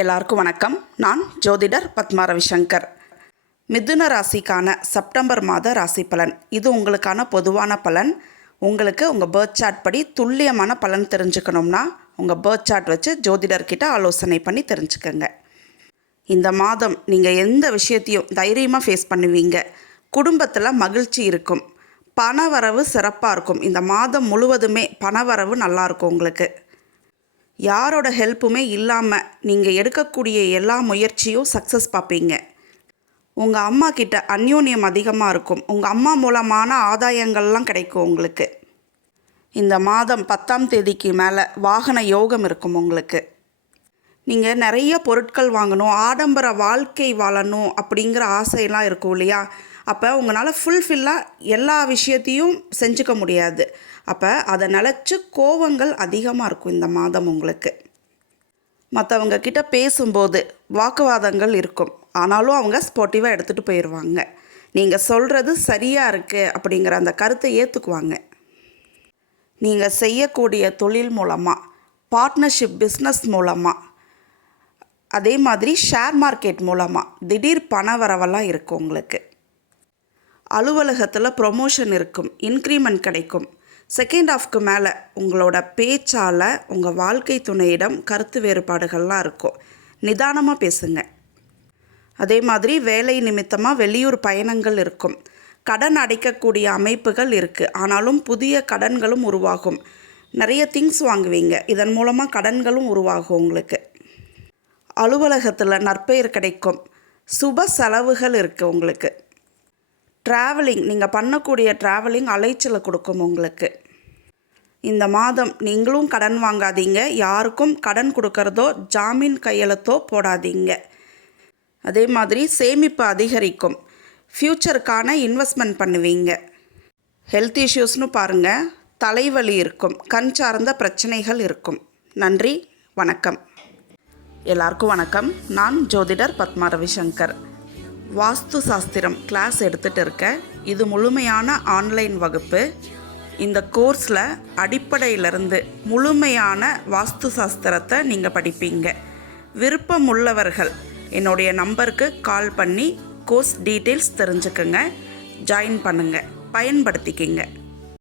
எல்லாருக்கும் வணக்கம். நான் ஜோதிடர் பத்மா ரவிசங்கர். மிதுன ராசிக்கான செப்டம்பர் மாத ராசி பலன். இது உங்களுக்கான பொதுவான பலன். உங்களுக்கு உங்கள் பர்த் சார்ட் படி துல்லியமான பலன் தெரிஞ்சுக்கணும்னா உங்கள் பர்த் சார்ட் வச்சு ஜோதிடர்கிட்ட ஆலோசனை பண்ணி தெரிஞ்சுக்கோங்க. இந்த மாதம் நீங்கள் எந்த விஷயத்தையும் தைரியமாக ஃபேஸ் பண்ணுவீங்க. குடும்பத்தில் மகிழ்ச்சி இருக்கும். பணவரவு சிறப்பாக இருக்கும். இந்த மாதம் முழுவதுமே பணவரவு நல்லாயிருக்கும். உங்களுக்கு யாரோட ஹெல்ப்புமே இல்லாமல் நீங்கள் எடுக்கக்கூடிய எல்லா முயற்சியும் சக்ஸஸ் பார்ப்பீங்க. உங்கள் அம்மா கிட்ட அந்யோன்யம் அதிகமாக இருக்கும். உங்கள் அம்மா மூலமான ஆதாயங்கள்லாம் கிடைக்கும் உங்களுக்கு. இந்த மாதம் 10ஆம் தேதிக்கு மேலே வாகன யோகம் இருக்கும் உங்களுக்கு. நீங்கள் நிறைய பொருட்கள் வாங்கணும், ஆடம்பர வாழ்க்கை வாழணும் அப்படிங்கிற ஆசையெல்லாம் இருக்கும் இல்லையா? அப்போ உங்களால் ஃபுல்ஃபில்லாக எல்லா விஷயத்தையும் செஞ்சுக்க முடியாது. அப்போ அதை நினச்சி கோவங்கள் அதிகமாக இருக்கும் இந்த மாதம் உங்களுக்கு. மற்றவங்க கிட்ட பேசும்போது வாக்குவாதங்கள் இருக்கும். ஆனாலும் அவங்க ஸ்போர்ட்டிவாக எடுத்துகிட்டு போயிடுவாங்க. நீங்கள் சொல்கிறது சரியாக இருக்குது அப்படிங்கிற அந்த கருத்தை ஏற்றுக்குவாங்க. நீங்கள் செய்யக்கூடிய தொழில் மூலமாக, பார்ட்னர்ஷிப் பிஸ்னஸ் மூலமாக, அதே மாதிரி ஷேர் மார்க்கெட் மூலமாக திடீர் பண வரவெல்லாம் இருக்கும் உங்களுக்கு. அலுவலகத்தில் ப்ரொமோஷன் இருக்கும், இன்க்ரிமெண்ட் கிடைக்கும். செகண்ட் ஹாஃப்க்கு மேலே உங்களோட பேச்சால் உங்கள் வாழ்க்கை துணையிடம் கருத்து வேறுபாடுகள்லாம் இருக்கும். நிதானமாக பேசுங்க. அதே மாதிரி வேலை நிமித்தமாக வெளியூர் பயணங்கள் இருக்கும். கடன் அடைக்கக்கூடிய அமைப்புகள் இருக்குது. ஆனாலும் புதிய கடன்களும் உருவாகும். நிறைய திங்ஸ் வாங்குவீங்க. இதன் மூலமாக கடன்களும் உருவாகும் உங்களுக்கு. அலுவலகத்தில் நற்பெயர் கிடைக்கும். சுப செலவுகள் இருக்குது உங்களுக்கு. ட்ராவலிங், நீங்கள் பண்ணக்கூடிய ட்ராவலிங் அலைச்சலை கொடுக்கும் உங்களுக்கு. இந்த மாதம் நீங்களும் கடன் வாங்காதீங்க. யாருக்கும் கடன் கொடுக்கறதோ ஜாமீன் கையெழுத்தோ போடாதீங்க. அதே மாதிரி சேமிப்பு அதிகரிக்கும். ஃப்யூச்சருக்கான இன்வெஸ்ட்மெண்ட் பண்ணுவீங்க. ஹெல்த் இஷ்யூஸ்னு பாருங்கள். தலைவலி இருக்கும். கண் சார்ந்த பிரச்சனைகள் இருக்கும். நன்றி, வணக்கம். எல்லாருக்கும் வணக்கம். நான் ஜோதிடர் பத்மா ரவிசங்கர். வாஸ்து சாஸ்திரம் கிளாஸ் எடுத்துகிட்டு இருக்கேன். இது முழுமையான ஆன்லைன் வகுப்பு. இந்த கோர்ஸில் அடிப்படையிலிருந்து முழுமையான வாஸ்து சாஸ்திரத்தை நீங்கள் படிப்பீங்க. விருப்பம் உள்ளவர்கள் என்னுடைய நம்பருக்கு கால் பண்ணி கோர்ஸ் டீட்டெயில்ஸ் தெரிஞ்சுக்கங்க. ஜாயின் பண்ணுங்கள், பயன்படுத்திக்கிங்க.